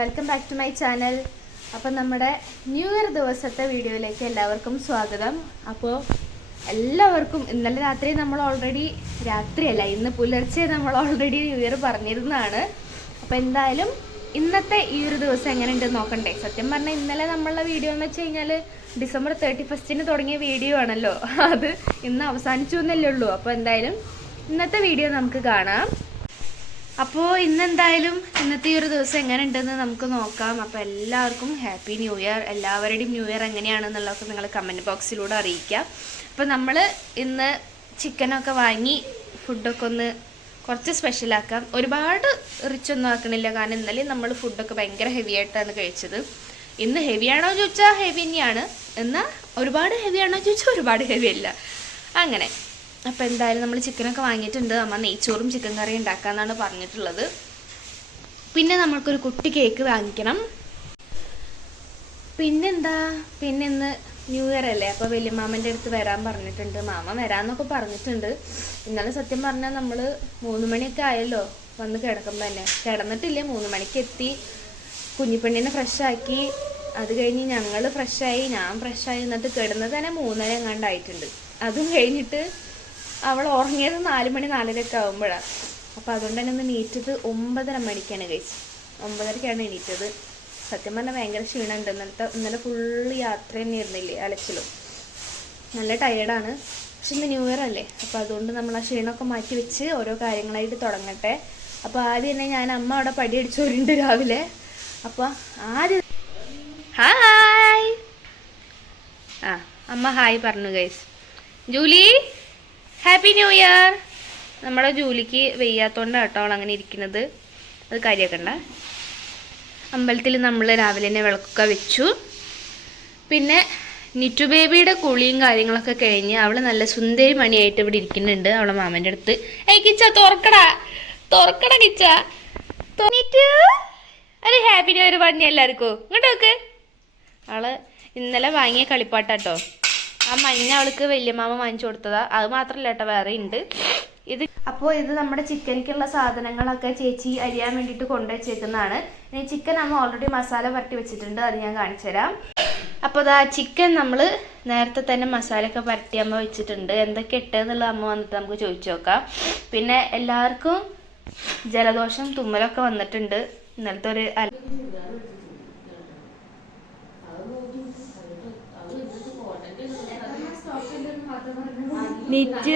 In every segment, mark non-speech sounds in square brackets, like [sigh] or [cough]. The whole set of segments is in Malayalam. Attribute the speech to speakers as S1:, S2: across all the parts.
S1: Welcome back to my channel. അപ്പോൾ നമ്മുടെ ന്യൂ ഇയർ ദിവസത്തെ വീഡിയോയിലേക്ക് എല്ലാവർക്കും സ്വാഗതം. അപ്പോൾ എല്ലാവർക്കും ഇന്നലെ രാത്രി നമ്മൾ ഓൾറെഡി രാത്രിയല്ല ഇന്ന് പുലർച്ചെ നമ്മൾ ഓൾറെഡി ന്യൂ ഇയർ പറഞ്ഞിരുന്നതാണ്. അപ്പോൾ എന്തായാലും ഇന്നത്തെ ഈ ഒരു ദിവസം എങ്ങനെ ഉണ്ട് നോക്കണ്ടേ? സത്യം പറഞ്ഞാൽ ഇന്നലെ നമ്മളുടെ വീഡിയോ എന്ന് വെച്ച് കഴിഞ്ഞാൽ ഡിസംബർ തേർട്ടി ഫസ്റ്റിന് തുടങ്ങിയ വീഡിയോ ആണല്ലോ. അത് ഇന്ന് അവസാനിച്ചു എന്നല്ലേ ഉള്ളൂ. അപ്പോൾ എന്തായാലും ഇന്നത്തെ വീഡിയോ നമുക്ക് കാണാം. അപ്പോൾ ഇന്നെന്തായാലും ഇന്നത്തെ ഈ ഒരു ദിവസം എങ്ങനെ ഉണ്ടെന്ന് നമുക്ക് നോക്കാം. അപ്പോൾ എല്ലാവർക്കും ഹാപ്പി ന്യൂ ഇയർ. എല്ലാവരുടെയും ന്യൂ ഇയർ എങ്ങനെയാണെന്നുള്ളതൊക്കെ നിങ്ങൾ കമന്റ് ബോക്സിലൂടെ അറിയിക്കാം. അപ്പോൾ നമ്മൾ ഇന്ന് ചിക്കനൊക്കെ വാങ്ങി ഫുഡൊക്കെ ഒന്ന് കുറച്ച് സ്പെഷ്യലാക്കാം ഒരുപാട് റിച്ച് ഒന്നും ആക്കണില്ല. കാരണം ഇന്നലെ നമ്മൾ ഫുഡൊക്കെ ഭയങ്കര ഹെവി ആയിട്ടാണ് കഴിച്ചത്. ഇന്ന് ഹെവി ആണോ ചോദിച്ചാൽ ഹെവി തന്നെയാണ്. എന്നാൽ ഒരുപാട് ഹെവി ആണോ ചോദിച്ചാൽ ഒരുപാട് ഹെവി അല്ല. അങ്ങനെ. അപ്പോൾ എന്തായാലും നമ്മൾ ചിക്കനൊക്കെ വാങ്ങിയിട്ടുണ്ട്. അമ്മ നെയ്ച്ചോറും ചിക്കൻ കറിയും ഉണ്ടാക്കാമെന്നാണ് പറഞ്ഞിട്ടുള്ളത്. പിന്നെ നമ്മൾക്കൊരു കുട്ടി കേക്ക് വാങ്ങിക്കണം. പിന്നെന്താ? പിന്നെ ഇന്ന് ന്യൂ ഇയർ അല്ലേ? അപ്പോൾ വലിയമാമന്റെ അടുത്ത് വരാൻ പറഞ്ഞിട്ടുണ്ട്. മാമ വരാമെന്നൊക്കെ പറഞ്ഞിട്ടുണ്ട്. ഇന്നലെ സത്യം പറഞ്ഞാൽ നമ്മൾ മൂന്ന് മണിയൊക്കെ ആയല്ലോ വന്ന് കിടക്കുമ്പോൾ തന്നെ. കിടന്നിട്ടില്ലേ? മൂന്ന് മണിക്ക് എത്തി. കുഞ്ഞിപ്പെണ്ണിനെ ഫ്രഷാക്കി അത് കഴിഞ്ഞ് ഞങ്ങൾ ഫ്രഷായി ഞാൻ ഫ്രഷായി എന്നിട്ട് കിടന്നത് തന്നെ മൂന്നര എങ്ങാണ്ടായിട്ടുണ്ട് അതും കഴിഞ്ഞിട്ട് അവൾ ഉറങ്ങിയത് നാല് മണി നാലരയൊക്കെ ആകുമ്പോഴാണ് അപ്പോൾ അതുകൊണ്ട് തന്നെ ഒന്ന് നീറ്റത് ഒമ്പതര മണിക്കാണ് കഴിച്ചത് ഒമ്പതരക്കാണ് എണീറ്റത്. സത്യം പറഞ്ഞാൽ ഭയങ്കര ക്ഷീണമുണ്ട്. ഇന്നലത്തെ ഇന്നലെ ഫുള്ള് യാത്ര തന്നെ ഇരുന്നില്ലേ അലച്ചിലും. നല്ല ടയേർഡാണ് പക്ഷെ ഇന്ന് ന്യൂ ഇയർ അല്ലേ? അപ്പോൾ അതുകൊണ്ട് നമ്മൾ ആ ക്ഷീണമൊക്കെ മാറ്റി വെച്ച് ഓരോ കാര്യങ്ങളായിട്ട് തുടങ്ങട്ടെ. അപ്പോൾ ആദ്യം തന്നെ ഞാൻ അമ്മ അവിടെ പടി അടിച്ചോരുണ്ട് രാവിലെ. അപ്പോൾ ആദ്യം ഹായ് ആ അമ്മ ഹായ് പറഞ്ഞു guys Julie? Happy new year നമ്മുടെ ജൂലിക്ക് വെയ്യാത്തോണ്ടാണ് കേട്ടോ അവൾ അങ്ങനെ ഇരിക്കുന്നത്. അത് കാര്യമാക്കണ്ട അമ്പലത്തിൽ നമ്മൾ രാവിലെ തന്നെ വിളക്കൊക്കെ വെച്ചു. പിന്നെ നിറ്റു ബേബിയുടെ കുളിയും കാര്യങ്ങളൊക്കെ കഴിഞ്ഞ് അവൾ നല്ല സുന്ദരി മണിയായിട്ട് ഇവിടെ ഇരിക്കുന്നുണ്ട് അവളെ മാമന്റെ അടുത്ത്. ഏയ് കിച്ച തുറക്കടാ. തുറക്കടാ കിച്ച. തൊ- ഒരു ഹാപ്പി ന്യൂ ഇയർ പറഞ്ഞ എല്ലാവർക്കും. ഇങ്ങോട്ട് നോക്ക്. അവൾ ഇന്നലെ വാങ്ങിയ കളിപ്പാട്ടാട്ടോ. ആ മഞ്ഞ അവൾക്ക് വല്യമാമ വാങ്ങിച്ചു കൊടുത്തതാ. അത് മാത്രല്ല കേട്ടോ വേറെ ഉണ്ട് ഇത് അപ്പോൾ ഇത് നമ്മുടെ ചിക്കനിക്കുള്ള സാധനങ്ങളൊക്കെ ചേച്ചി അരിയാൻ വേണ്ടിയിട്ട് കൊണ്ടുവച്ചേക്കുന്നതാണ് ഇനി ചിക്കൻ അമ്മ ഓൾറെഡി മസാല പരട്ടി വെച്ചിട്ടുണ്ട്. അത് ഞാൻ കാണിച്ചു തരാം. അപ്പോൾ ഇതാ ചിക്കൻ നമ്മൾ നേരത്തെ തന്നെ മസാലയൊക്കെ പരട്ടി അമ്മ വെച്ചിട്ടുണ്ട്. എന്തൊക്കെ ഇട്ടെന്നുള്ള അമ്മ വന്നിട്ട് നമുക്ക് ചോദിച്ചു നോക്കാം. പിന്നെ എല്ലാവർക്കും ജലദോഷം തുമ്മലൊക്കെ വന്നിട്ടുണ്ട്. ഇന്നലത്തെ ഒരു നിജ?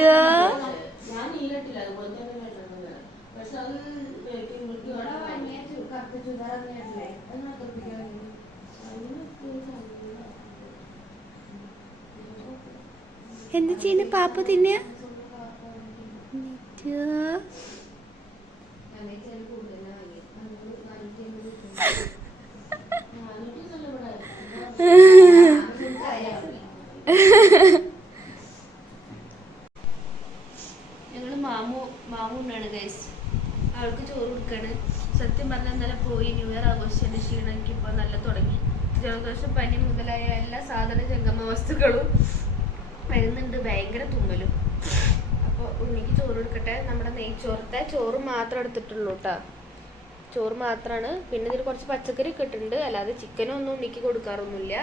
S1: എന്ത് ചെയ്യുന്നു? പാപ്പ തിന്ന? ഞങ്ങൾ [laughs] മാമു മാമു ഉണ്ടാണ് ഗൈസ് അവൾക്ക് ചോറ് കൊടുക്കാണ് സത്യം പറഞ്ഞാൽ ഇന്നലെ പോയി ന്യൂ ഇയർ ആഘോഷിച്ചതിന്റെ ക്ഷീണം എനിക്കിപ്പോൾ നല്ല തുടങ്ങി ജലദോഷം പനി മുതലായ എല്ലാ സാധന ജംഗമ വസ്തുക്കളും വരുന്നുണ്ട് ഭയങ്കര തുമ്മലും അപ്പോൾ ഉണ്ണിക്ക് ചോറ് കൊടുക്കട്ടെ നമ്മുടെ നെയ്ച്ചോറത്തെ ചോറ് മാത്രം എടുത്തിട്ടുള്ളൂ കേട്ടോ ചോറ് മാത്രമാണ് പിന്നെ ഇതിൽ കുറച്ച് പച്ചക്കറി ഒക്കെ ഇട്ടിട്ടുണ്ട്. അല്ലാതെ ചിക്കനും ഒന്നും ഉണ്ണിക്ക് കൊടുക്കാറൊന്നുമില്ല.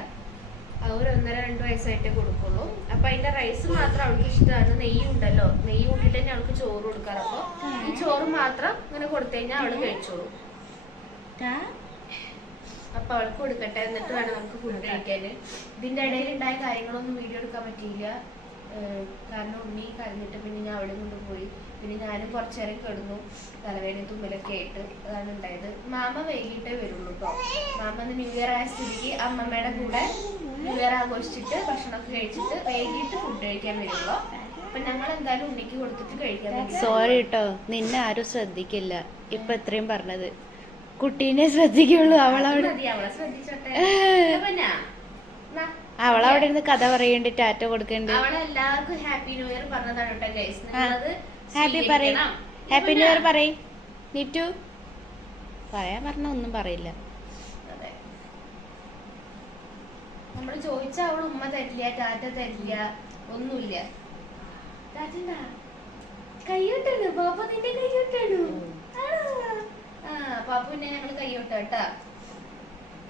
S1: ഒരു ഒന്നര രണ്ട് വയസ്സായിട്ടേ കൊടുക്കുള്ളൂ. അപ്പൊ അതിന്റെ റൈസ് മാത്രം അവൾക്ക് ഇഷ്ടമാണ്. നെയ്യ് ഉണ്ടല്ലോ. നെയ്യ് കൂട്ടിട്ട് തന്നെ അവൾക്ക് ചോറ് കൊടുക്കാറ്. അപ്പൊ ഈ ചോറ് മാത്രം ഇങ്ങനെ കൊടുത്തു കഴിഞ്ഞാൽ അവൾ കഴിച്ചോളൂ. അപ്പൊ അവൾക്ക് കൊടുക്കട്ടെ. എന്നിട്ട് വേണം നമുക്ക് ഫുഡ് കഴിക്കാൻ ഇതിന്റെ ഇടയിൽ ഉണ്ടായ കാര്യങ്ങളൊന്നും വീഡിയോ എടുക്കാൻ പറ്റിയില്ല. കാരണം ഉണ്ണി കരഞ്ഞിട്ട് പിന്നെ ഞാൻ അവിടെ കൊണ്ടുപോയി പിന്നെ ഞാനും കുറച്ചു നേരം കിടന്നു തലവേദന തുമ്മലൊക്കെ ആയിട്ട് അതാണ് ഉണ്ടായത്. മാമ വൈകിട്ടേ വരുള്ളൂ കേട്ടോ മാമ ന്യൂ ഇയർ ആയ സ്ഥിതിക്ക് അമ്മമ്മയുടെ കൂടെ ന്യൂ ഇയർ ആഘോഷിച്ചിട്ട് ഭക്ഷണമൊക്കെ കഴിച്ചിട്ട് വൈകിട്ട് ഫുഡ് കഴിക്കാൻ വരുള്ളൂ. അപ്പൊ ഞങ്ങൾ എന്തായാലും ഉണ്ണിക്ക് കൊടുത്തിട്ട് കഴിക്കാൻ
S2: സോറി കേട്ടോ നിന്നെ ആരും ശ്രദ്ധിക്കില്ല. ഇപ്പൊ ഇത്രയും പറഞ്ഞത്. കുട്ടീനെ ശ്രദ്ധിക്കുള്ളൂ അവളവിടെ [laughs] അവളവിടെ ഇരുന്ന് കഥ പറയണ്ടി ടാറ്റ കൊടുക്കണ്ടി.
S1: അവളെല്ലാവർക്കും ഹാപ്പി ന്യൂ ഇയർ പറഞ്ഞതാണ് കേട്ടോ ഗൈസ് നിങ്ങളത്
S2: ഹാപ്പി പറയ്. ഹാപ്പി ന്യൂ ഇയർ പറയ്. നിറ്റു പറയാൻ പറഞ്ഞ ഒന്നും പറയില്ല.
S1: നമ്മൾ നമ്മൾ ചോദിച്ച അവൾ ഉമ്മ തരില്ല ടാറ്റ തരില്ല ഒന്നുമില്ല. ടാറ്റണ്ടാ? കൈയൊട്ടാണ്. പാപ്പ നിന്റെ കൈയോട്ടാണ്. ആ പാപ്പുവിനെ ഞങ്ങൾ കൈയൊട്ട കേട്ടാ.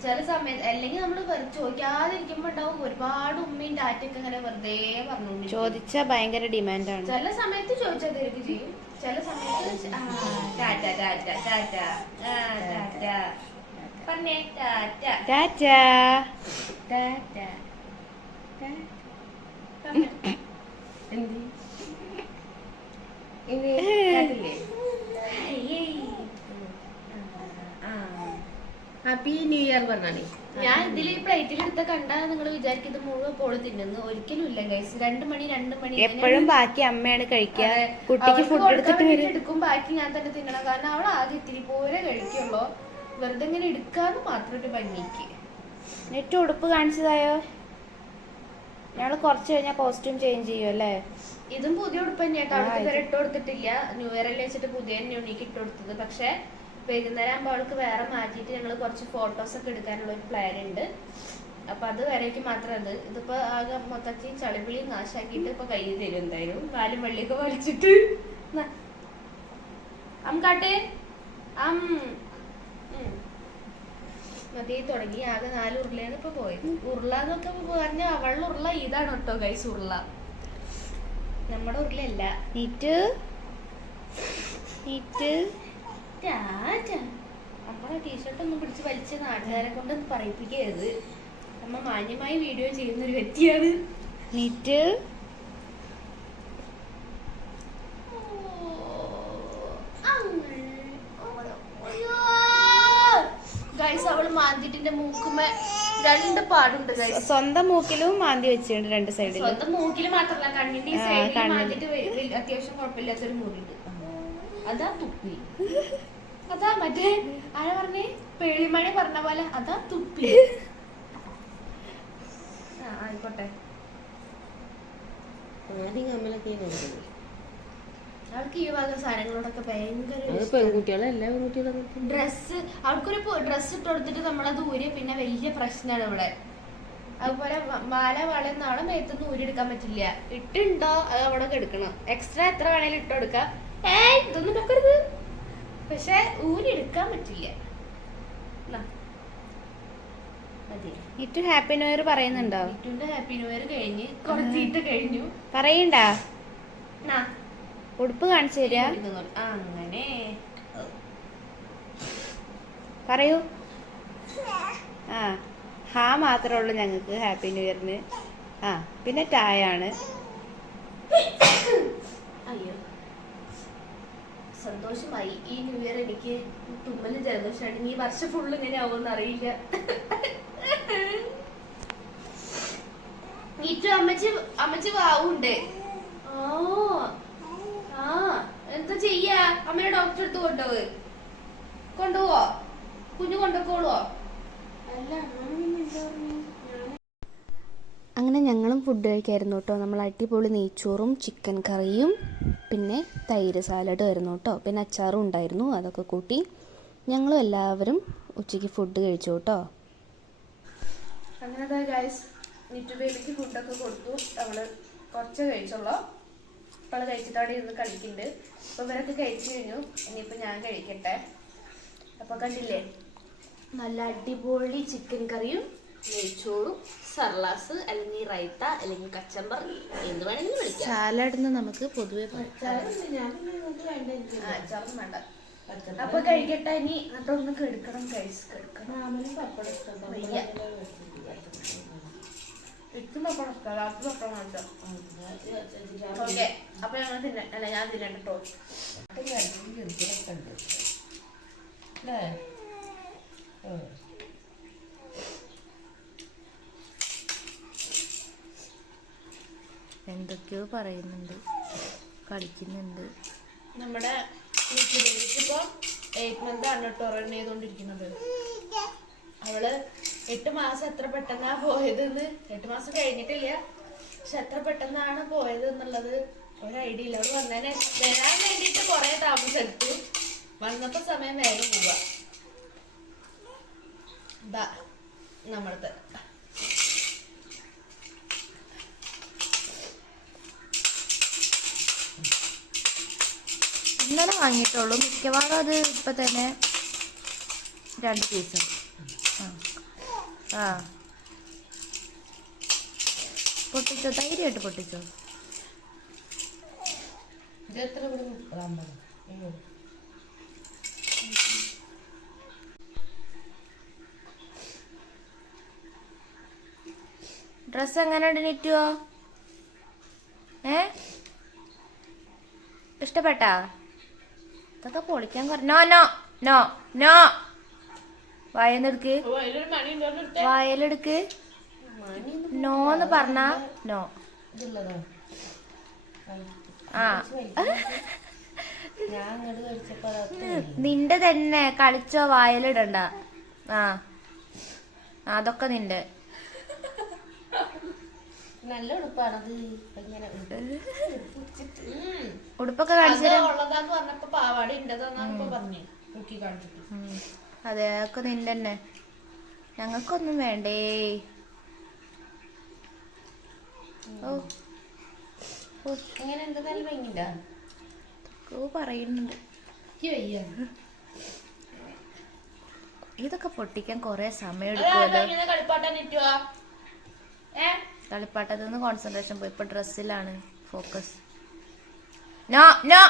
S1: ചില സമയത്ത് അല്ലെങ്കിൽ നമ്മൾ ചോദിക്കാതിരിക്കുമ്പോ ഉണ്ടാവും ഒരുപാട് ഉമ്മയും ഡാറ്റയൊക്കെ ഇങ്ങനെ വെറുതെ പറഞ്ഞു
S2: ചോദിച്ചാ ഭയങ്കര ഡിമാൻഡാണ്
S1: ചില സമയത്ത് ചോദിച്ചാൽ തിരക്ക് ചെയ്യും. ചില സമയത്ത് ടാറ്റ ടാറ്റ ടാറ്റ ടാറ്റ. പറഞ്ഞേ ടാറ്റ.
S2: ടാറ്റ.
S1: ടാറ്റ. [laughs] എന്ത്? ഇനി കേട്ടില്ലേ? ഹേയ്. ആ.
S3: ഹാപ്പി ന്യൂ ഇയർ പറഞ്ഞാണേ
S1: ഞാൻ ഇതിൽ ഈ പ്ലേറ്റിൽ എടുത്ത കണ്ടാ നിങ്ങൾ വിചാരിക്കുന്നത് മുഴുവൻ പോൾ തിന്നുന്നു. ഒരിക്കലും ഇല്ല ഗൈസ് രണ്ട് മണി രണ്ട് മണി.
S2: എപ്പോഴും ബാക്കി അമ്മയാണ് കഴിക്കുക. കുട്ടിക്ക് ഫുഡ് എടുത്തിട്ട് വരും.
S1: എടുക്കും ബാക്കി ഞാൻ തന്നെ തിന്നണം. കാരണം അവൾ ആകെ ഇത്തിരി പോരെ കഴിക്കുള്ളൂ. വെറുതെ ഇങ്ങനെ എടുക്കാന്ന് മാത്രം ഒരു ഭംഗിക്ക്.
S2: നെറ്റ് ഉടുപ്പ് കാണിച്ചതായോ? ഞങ്ങൾ കുറച്ച് കഴിഞ്ഞാൽ കോസ്റ്റ്യൂം ചേഞ്ച് ചെയ്യും അല്ലേ?
S1: ഇതും പുതിയ ഉടുപ്പ് തന്നെയാട്ടോ. ഇട്ട് കൊടുത്തിട്ടില്ല. ന്യൂ ഇയർ അല്ലേ വെച്ചിട്ട് പുതിയ ന്യൂണിക്ക് ഇട്ട് കൊടുത്തത്. പക്ഷെ വൈകുന്നേരം ആകുമ്പോൾ അവൾക്ക് വേറെ മാറ്റിയിട്ട് ഞങ്ങൾ കുറച്ച് ഫോട്ടോസ് ഒക്കെ എടുക്കാനുള്ള ഒരു പ്ലാൻ ഉണ്ട്. അപ്പൊ അത് വരേക്ക് മാത്രം അത്. ഇതിപ്പോ ആകെ മൊത്തത്തിൽ ചളിപിളി നാശാക്കിയിട്ട് ഇപ്പൊ കയ്യിൽ തരും എന്തായാലും. കാലും വെള്ളിയൊക്കെ വലിച്ചിട്ട്. ന. അം. മതി തുടങ്ങി. ആകെ നാല് ഉരുളയാണ് ഇപ്പൊ പോയത്. ഉരുള എന്നൊക്കെ പറഞ്ഞ അവളുടെ ഉരുള ഇതാണ് കേട്ടോ ഗൈസ് ഉരുള. നമ്മുടെ ഉരുളയല്ല.
S2: NEET NEET
S1: Tata. നമ്മളെ ടീഷർട്ട് ഒന്നും പിടിച്ച് വലിച്ച നാട്ടുകാരെ കൊണ്ട് പറയിപ്പിക്കരുത്. നമ്മ മാന്യമായി വീഡിയോ ചെയ്യുന്ന ഒരു വ്യക്തിയാണ്
S2: നീറ്റ്
S1: മാന്തിട്ടിന്റെ മൂക്കുമേ രണ്ട് പാടുണ്ട്
S2: സ്വന്തം മൂക്കിലും മാന്തി വെച്ചിട്ടുണ്ട് രണ്ട് സൈഡിലും
S1: സ്വന്തം മൂക്കിൽ മാത്രല്ല കണ്ണിന്റെ അത്യാവശ്യം കുഴപ്പമില്ലാത്തൊരു മുറിണ്ട് അതാ തുപ്പി. അതാ മറ്റേ ആരാ പറഞ്ഞേ? പേളിമണി പറഞ്ഞ പോലെ അതാ തുപ്പി. ആ ആയിക്കോട്ടെ. അവൾക്ക് ഈ ഭാഗം സാധനങ്ങളോടൊക്കെ ഭയങ്കര
S3: അത് പെൺകുട്ടികളെ എല്ലാ പെൺകുട്ടികളും
S1: ഡ്രസ് അവൾക്കൊരു ഡ്രസ് ഇട്ട് കൊടുത്തിട്ട് നമ്മളത് ഊരി പിന്നെ വലിയ പ്രശ്നമാണ് ഇവിടെ. അതുപോലെ മാല വള നാളെ ഊരി എടുക്കാൻ പറ്റില്ല. ഇട്ടുണ്ടോ? അത് അവിടെ എടുക്കണം എക്സ്ട്രാ എത്ര വേണേലും ഇട്ട് കൊടുക്കാം. ഏയ് ഇതൊന്നും വെക്കരുത് പക്ഷെ ഊരിയെടുക്കാൻ പറ്റില്ല.
S2: നീറ്റ് ഹാപ്പി ന്യൂ ഇയർ പറയുന്നുണ്ടോ?
S1: ഇറ്റുന്റെ ഹാപ്പി ന്യൂ ഇയർ കഴിഞ്ഞ് കുറച്ചീട്ട് കഴിഞ്ഞു.
S2: പറയണ്ട. ഉടുപ്പ് കാണിച്ചു തരാ.
S1: അങ്ങനെ.
S2: പറയൂ. ആ ഹാ മാത്രമേ ഉള്ളൂ ഞങ്ങൾക്ക് ഹാപ്പി ന്യൂ ഇയറിന്. ആ പിന്നെ ടായാണ്.
S1: സന്തോഷമായി. ഈ ന്യൂ ഇയർ എനിക്ക് തുമ്മൽ ജലദോഷമാണ് ഈ വർഷം ഫുൾ ഇങ്ങനെ ആവുമെന്ന് അറിയില്ല. [laughs] നീറ്റു അമ്മച്ചി അമ്മച്ചി വാവുണ്ട്. ഓ ആ എന്താ ചെയ്യാ? അമ്മയെ ഡോക്ടറെ അടുത്ത് കൊണ്ടുപോവ്. കൊണ്ടുപോവോ? കുഞ്ഞു കൊണ്ടുപോക്കോളോ അല്ല
S2: അങ്ങനെ ഞങ്ങളും ഫുഡ് കഴിക്കായിരുന്നു കേട്ടോ. നമ്മൾ അടിപൊളി നെയ്ച്ചോറും ചിക്കൻ കറിയും പിന്നെ തൈര് സാലഡും ആയിരുന്നു കേട്ടോ. പിന്നെ അച്ചാറും ഉണ്ടായിരുന്നു അതൊക്കെ കൂട്ടി ഞങ്ങളും എല്ലാവരും ഉച്ചയ്ക്ക് ഫുഡ് കഴിച്ചു കേട്ടോ.
S1: അങ്ങനെ ഗൈസ് നിറ്റു ബേബിക്ക് ഫുഡൊക്കെ കൊടുത്തു. അവൾ കുറച്ച് കഴിച്ചുള്ളൂ. അപ്പോൾ അവൾ കഴിച്ചിട്ട് അവിടെ ഇരുന്ന് കളിക്കുന്നുണ്ട്. അപ്പോൾ ഇവരൊക്കെ കഴിച്ചു കഴിഞ്ഞു. ഇനിയിപ്പോൾ ഞാൻ കഴിക്കട്ടെ. അപ്പോൾ കണ്ടില്ലേ? നല്ല അടിപൊളി ചിക്കൻ കറിയും നെയ്ച്ചോറും സർലാസ് അല്ലെങ്കിൽ റൈത്ത അല്ലെങ്കിൽ കച്ചമ്പർ എന്ത് വേണമെങ്കിലും വിളിക്കാം.
S2: സാലഡ് നമുക്ക് പൊതുവെ
S1: വേണ്ട അപ്പൊ കഴിക്കട്ടെ ഇനി. അതൊന്ന് കെടുക്കണം കഴിച്ച് കെടുക്കണം. പപ്പടം ഓക്കെ. അപ്പൊ ഞങ്ങൾ തിന്നെ അല്ല ഞാൻ തിന്നട്ടോ കേട്ടോ
S2: എന്തൊക്കെയോ പറയുന്നുണ്ട്. കളിക്കുന്നുണ്ട്
S1: നമ്മുടെ അവൾ എട്ട് മാസം എത്ര പെട്ടെന്നാ പോയതെന്ന് എട്ട് മാസം കഴിഞ്ഞിട്ടില്ല. പക്ഷെ എത്ര പെട്ടെന്നാണ് പോയത് എന്നുള്ളത് ഒരു ഇല്ല. അവൾ വന്നതിന് വരാൻ വേണ്ടിട്ട് കുറെ താമസെടുത്തു വന്നപ്പോ സമയം വേഗം പോവാ.
S2: ഇന്നലെ വാങ്ങിയിട്ടുള്ളൂ. മിക്കവാറും അത് ഇപ്പം തന്നെ രണ്ട് പീസ്
S1: ആ. പൊട്ടിച്ചോ? ധൈര്യമായിട്ട് പൊട്ടിച്ചോ. ഡ്രസ് എങ്ങനെയുണ്ട് നിറ്റുവോ ഏ? ഇഷ്ടപ്പെട്ടാ? ഇതൊക്കെ പൊളിക്കാൻ കുറ നോ നോ നോ നോ. വയലെടുക്ക് വയലെടുക്ക് നോന്ന് പറഞ്ഞ നോ. ആ. നിന്റെ തന്നെ കളിച്ചോ വായലിടണ്ട. ആ, അതൊക്കെ നിന്റെ.
S3: നല്ല ഉടുപ്പാണത് ഇങ്ങനെ
S1: ഉടുപ്പൊക്കെ
S3: ഉള്ളതാന്ന് പറഞ്ഞപ്പോ പാവാട ഉണ്ടതാന്നാണ് പറഞ്ഞേ. നോക്കി കാണിച്ചിട്ട്.
S1: അതെ അതൊക്കെ നിന്റെ തന്നെ ഞങ്ങൾക്കൊന്നും വേണ്ടേ. ഓ.
S3: ഇങ്ങനെ എന്ത് നല്ല ഭംഗിണ്ടാ
S1: പറയുന്നുണ്ട്. ഇതൊക്കെ പൊട്ടിക്കാൻ കൊറേ സമയം എടുക്കുമല്ലോ
S3: കളിപ്പാട്ടാൻ
S1: കളിപ്പാട്ടത്തിൽ നിന്ന് കോൺസെൻട്രേഷൻ പോയി. ഇപ്പൊ ഡ്രസ്സിലാണ് ഫോക്കസ് നോ നോ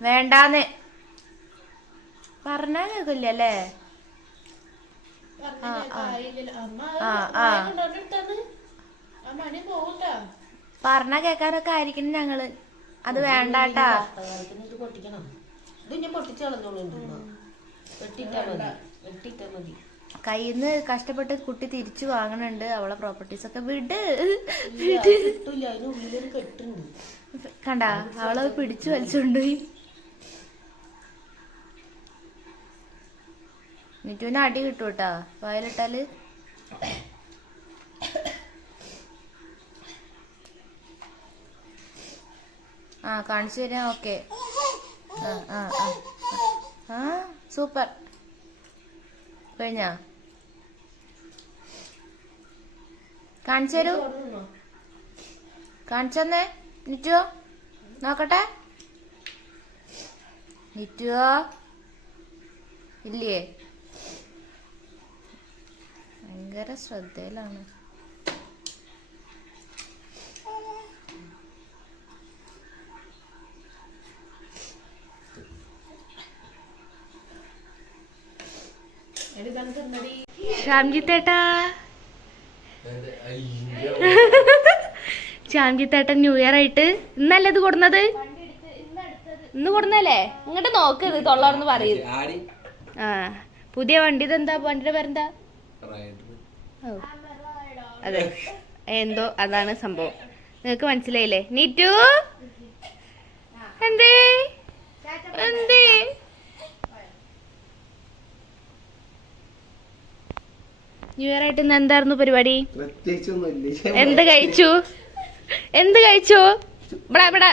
S1: വേണ്ടാന്ന്. പറഞ്ഞാൽ കേൾക്കില്ല അല്ലേ പറഞ്ഞാ കേക്കാനൊക്കെ ആയിരിക്കണം ഞങ്ങൾ. അത് വേണ്ടാട്ടാ.
S3: പൊട്ടിക്കണം. ഇത് ഞാൻ പൊട്ടിച്ച് കളഞ്ഞോളൂ വെട്ടിട്ടാ മതി. വെട്ടിട്ടാ മതി.
S1: കയ്യിന്ന് കഷ്ടപ്പെട്ട് കുട്ടി തിരിച്ചു വാങ്ങണുണ്ട് അവളെ പ്രോപ്പർട്ടീസ് ഒക്കെ വിട്. കണ്ട അവളെ പിടിച്ചു വലിച്ചോണ്ട് നിറ്റുവിന് അടി കിട്ടും കേട്ടാ വയലിട്ടാൽ. ആ കാണിച്ചു തരാം ഓക്കെ. ആ ആ. ആ സൂപ്പർ. കഴിഞ്ഞാ? കാണിച്ചു തരൂ. നിറ്റുവോ? നോക്കട്ടെ. നിറ്റുവോ? ഇല്ലേ? ഭയങ്കര ശ്രദ്ധയിലാണ്. ശ്യാംജിത്തേട്ടാ [laughs] ശ്യാംജിത്തേട്ടൻ ന്യൂ ഇയർ ആയിട്ട് ഇന്നല്ലേ ഇത് കൊടുന്നത്? ഇന്ന് കൊടുന്നല്ലേ ഇങ്ങോട്ട് നോക്ക് ഇത് തൊള്ളർന്ന് പറയും. ആ പുതിയ വണ്ടി ഇതെന്താ വണ്ടിയുടെ പേരെന്താ? അതെ. എന്തോ അതാണ് സംഭവം. നിങ്ങക്ക് മനസ്സിലായില്ലേ? നീറ്റു എന്തേ? എന്തേ? ന്യൂ ഇയർ ആയിട്ട് ഇന്ന് എന്തായിരുന്നു പരിപാടി? എന്ത് കഴിച്ചു? എന്ത് കഴിച്ചു? ഇവിടെ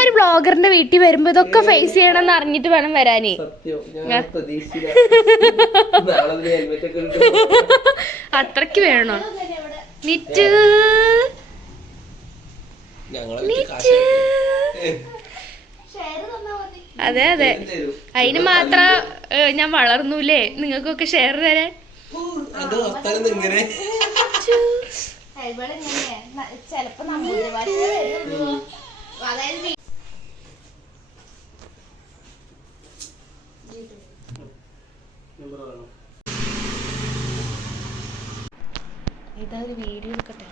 S1: ഒരു ബ്ലോഗറിന്റെ വീട്ടിൽ വരുമ്പോ ഇതൊക്കെ ഫേസ് ചെയ്യണമെന്ന് അറിഞ്ഞിട്ട് വേണം വരാനേ. [laughs] അത്രയ്ക്ക് വേണോ? നിറ്റ് നിറ്റ് അതെ അതെ. അതിന് മാത്രം ഞാൻ വളർന്നൂലേ നിങ്ങൾക്കൊക്കെ ഷെയർ തരാൻ?
S4: വർത്താനം ഇങ്ങനെ
S1: ചെലപ്പോ നമ്മുടെ ഭാഷ വരുള്ളൂ അതായത് ഇതാ ഒരു വീഡിയോ എടുക്കട്ടെ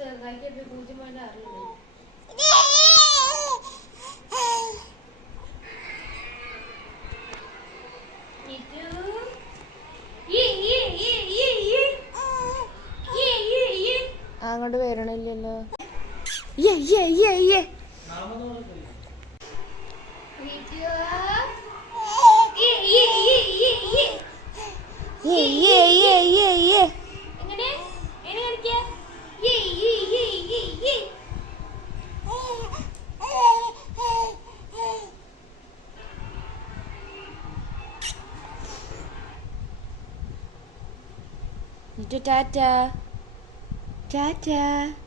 S1: ചെറുതാക്കിയത് പൂജ്യം പോയിന്റ് അറിയില്ല അങ്ങോട്ട് വരണില്ലല്ലോ ഏ ഏ ഏ ഏ Yeah, yeah, yeah, yeah. tidur dadah.
S2: Dadah.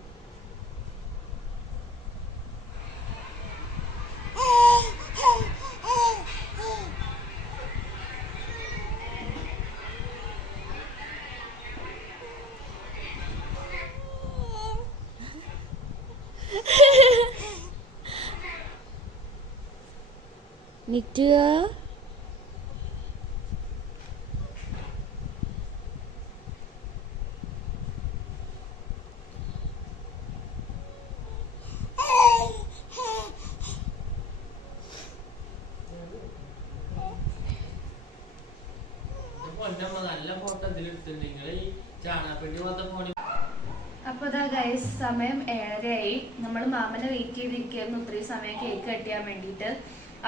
S2: Nick
S5: Deer. നല്ല ഫോട്ടോ
S1: അപ്പോൾ ഇതാ ഗൈസ് സമയം ഏഴരയായി. നമ്മൾ മാമനെ വെയിറ്റ് ചെയ്തിരിക്കുകയായിരുന്നു. ഇത്രയും സമയം കേക്ക് കട്ടിയാൻ വേണ്ടിയിട്ട്.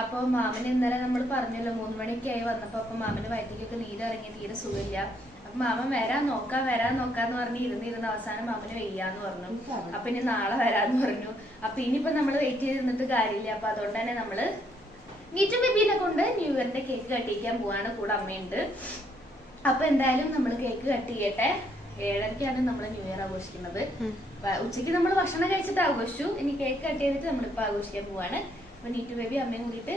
S1: അപ്പോൾ മാമന് ഇന്നലെ നമ്മൾ പറഞ്ഞല്ലോ മൂന്ന് മണിക്കായി വന്നപ്പോൾ അപ്പോൾ മാമന് വയറ്റിലേക്ക് നീരിറങ്ങി തീരെ സുഖമില്ല. അപ്പം മാമൻ വരാൻ നോക്കാ വരാൻ നോക്കാന്ന് പറഞ്ഞ് ഇരുന്നിരുന്ന അവസാനം മാമന് വെയ്യാന്ന് പറഞ്ഞു. അപ്പൊ ഇനി നാളെ വരാന്ന് പറഞ്ഞു. അപ്പൊ ഇനിയിപ്പോ നമ്മൾ വെയിറ്റ് ചെയ്തിരുന്നിട്ട് കാര്യമില്ല. അപ്പൊ അതുകൊണ്ട് തന്നെ നമ്മൾ നീറ്റും ബേബീനെ കൊണ്ട് ന്യൂ ഇയറിന്റെ കേക്ക് കട്ടിക്കാൻ പോവാണ് കൂടെ അമ്മയുണ്ട്. അപ്പൊ എന്തായാലും നമ്മൾ കേക്ക് കട്ട് ചെയ്യട്ടെ. ഏഴരക്കാണ് നമ്മൾ ന്യൂ ഇയർ ആഘോഷിക്കുന്നത്. ഉച്ചയ്ക്ക് ഉച്ചയ്ക്ക് നമ്മൾ ഭക്ഷണം കഴിച്ചിട്ട് ആഘോഷിച്ചു. ഇനി കേക്ക് കട്ട് ചെയ്തിട്ട് നമ്മളിപ്പോ ആഘോഷിക്കാൻ പോവാണ്. അപ്പൊ നീറ്റു ബേബി അമ്മയും കൂടിയിട്ട്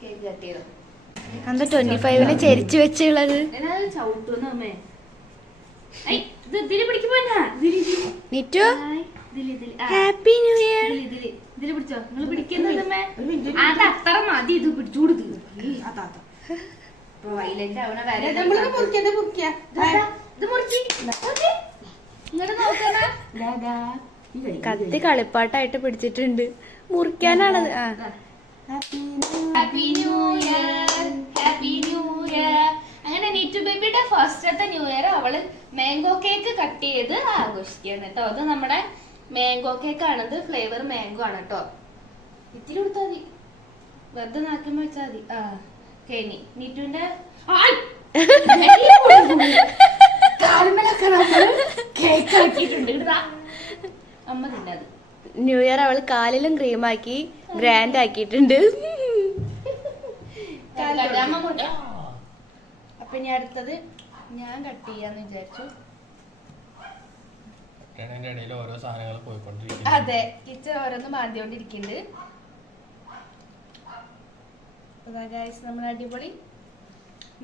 S1: കേക്ക് കട്ട് ചെയ്തു.
S2: എന്താ ട്വന്റി ഫൈവിന് ചെരിച്ചു വെച്ചുള്ളത്?
S1: ചവിട്ടുന്നു അമ്മേ.
S2: നിറ്റു. ഹാപ്പി ന്യൂ ഇയർ
S1: ഇതിൽ, പിടിച്ചോ. നിങ്ങൾ പിടിക്കുന്നത് അത് അത്ര മതി. ഇത് പിടിച്ചു കൊടുത്തു [laughs] വൈലന്റ് ആവണ വരെ ഇത് മുറിച്ച്. നോക്ക്. ഇങ്ങോട്ട് നോക്കണ.
S2: കത്തി കളിപ്പാട്ടായിട്ട് പിടിച്ചിട്ടുണ്ട്. മുറിക്കാനാണ്
S1: happy new year happy new year അങ്ങനെ നീറ്റു ബേബിയുടെ ഫസ്റ്റത്തെ ന്യൂ ഇയർ അവൾ മാംഗോ കേക്ക് കട്ട് ചെയ്ത് ആഘോഷിക്കുകയാണ് കേട്ടോ അത് നമ്മുടെ മാംഗോ കേക്ക് ആണത്. ഫ്ലേവർ മാംഗോ ആണ് കേട്ടോ ഇത്തിരി കൊടുത്താൽ മതി. വെറുതെ നാക്കുമ്പോ വെച്ചാൽ മതി. ആ. കഴിഞ്ഞി നീറ്റുവിന്റെ കേക്ക് ആക്കിയിട്ടുണ്ട് ഇടുതാ അമ്മ തിന്നത്
S2: ന്യൂ ഇയർ അവൾ കാലിലും ക്രീമാക്കി ഗ്രാൻഡ് ആക്കിയിട്ടുണ്ട്.
S1: അപ്പൊ ഇനി അടുത്തത് ഞാൻ കട്ട് ചെയ്യാന്ന് വിചാരിച്ചു. അതെ കിച്ചൺ ഓരോന്ന് മാന്തിയോണ്ടിരിക്കുന്നുണ്ട് ഗൈസ് നമ്മുടെ അടിപൊളി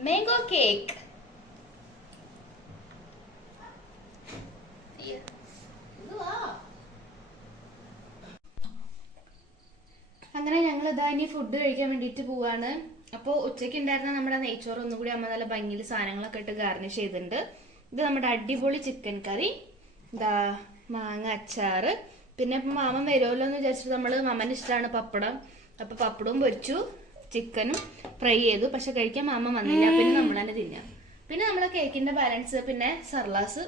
S1: മാംഗോ കേക്ക് അങ്ങനെ ഞങ്ങൾ ഇതാ ഇനി ഫുഡ് കഴിക്കാൻ വേണ്ടിയിട്ട് പോവാണ്. അപ്പോൾ ഉച്ചയ്ക്ക് ഉണ്ടായിരുന്ന നമ്മുടെ നെയ്ച്ചോറ് ഒന്നും കൂടി അമ്മ നല്ല ഭംഗിയിൽ സാധനങ്ങളൊക്കെ ഇട്ട് ഗാർണിഷ് ചെയ്തിട്ടുണ്ട്. ഇത് നമ്മുടെ അടിപൊളി ചിക്കൻ കറി ഇതാ മാങ്ങ അച്ചാറ്. പിന്നെ മാമൻ വരുമല്ലോ എന്ന് വിചാരിച്ചിട്ട് നമ്മൾ മാമന് ഇഷ്ടമാണ് പപ്പടം. അപ്പോൾ പപ്പടവും പൊരിച്ചു. ചിക്കനും ഫ്രൈ ചെയ്തു. പക്ഷെ കഴിക്കാൻ മാമ വന്നില്ല. പിന്നെ നമ്മൾ തന്നെ തിന്നാം. പിന്നെ നമ്മളെ കേക്കിന്റെ ബാലൻസ് പിന്നെ സർലാസ്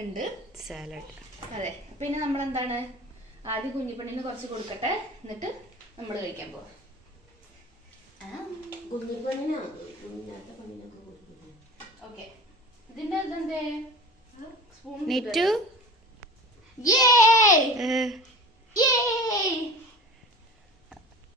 S1: ഉണ്ട്.
S2: സാലഡ്
S1: അതെ. പിന്നെ നമ്മൾ എന്താണ്? ആദ്യം കുഞ്ഞിപ്പണിന്ന് കുറച്ച് കൊടുക്കട്ടെ. എന്നിട്ട് നമ്മൾ കഴിക്കാൻ പോവാം. ഓക്കെ ഇതിന്റെ ഇതെന്തേ? സ്പൂൺ
S2: നെറ്റു ഏ,